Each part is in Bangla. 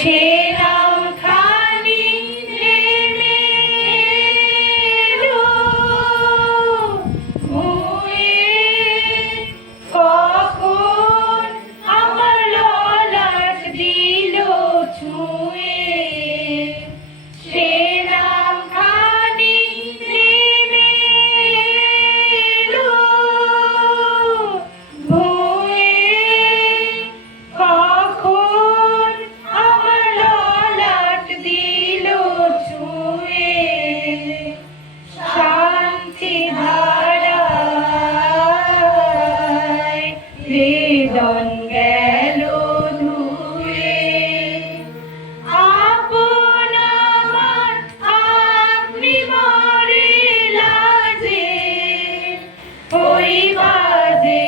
সে রামখানি নেমে এলো ভুঁয়ে, কখন আমার ললাট দিল ছুঁয়ে। সে রামখানি নেমে এলো ভুঁয়ে, কখন আমার ললাট দিল ছুঁয়ে। শান্তি ধারায় হৃদয় গেল ধুয়ে, আপন আমার আপনি মরে লাজে। ওই বাজে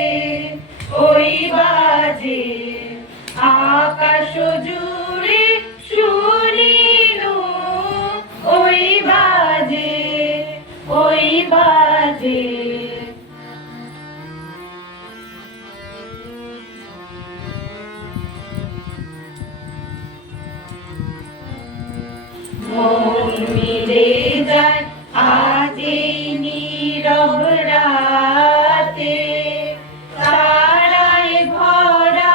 আকাশ জুড়ে শুনিনু, ওই বাজে মন মিলে যায় আজ এই নীরব রাতে, তারায় ভরা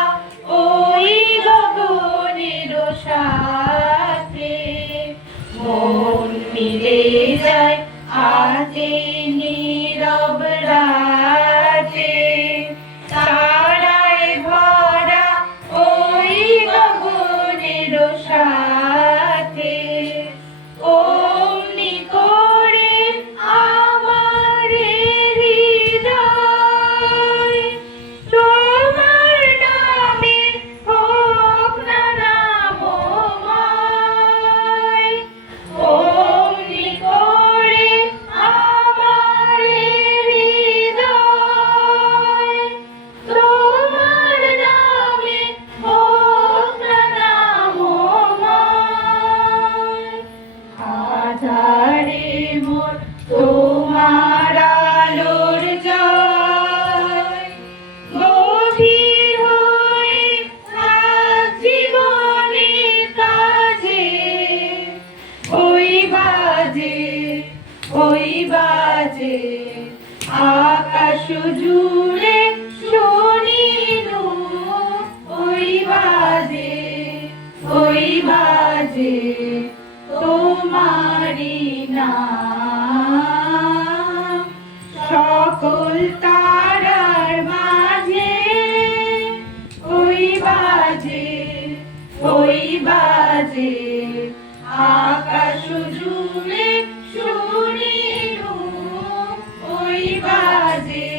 ওই গগনের সাথে। মন মিলে যায় আজ এই নীরব রাতে, তারায় ভরা ওই গগনের সাথে। অমনি করে আমার হৃদয় তোমার নামে হোক না নামময়। অমনি করে আমার হৃদয় তোমার নামে হোক না নামময়। আধারে মোর তোমার আলোর জয়, গভীর হয়ে আজ জীবনে কাজে। ওই বাজে আকাশ জুড়ে শুনিনু, ওই বাজে তোমারি নাম। সকল তারার মাঝে ওই বাজে আকাশ জুড়ে শুনিনু, ওই বাজে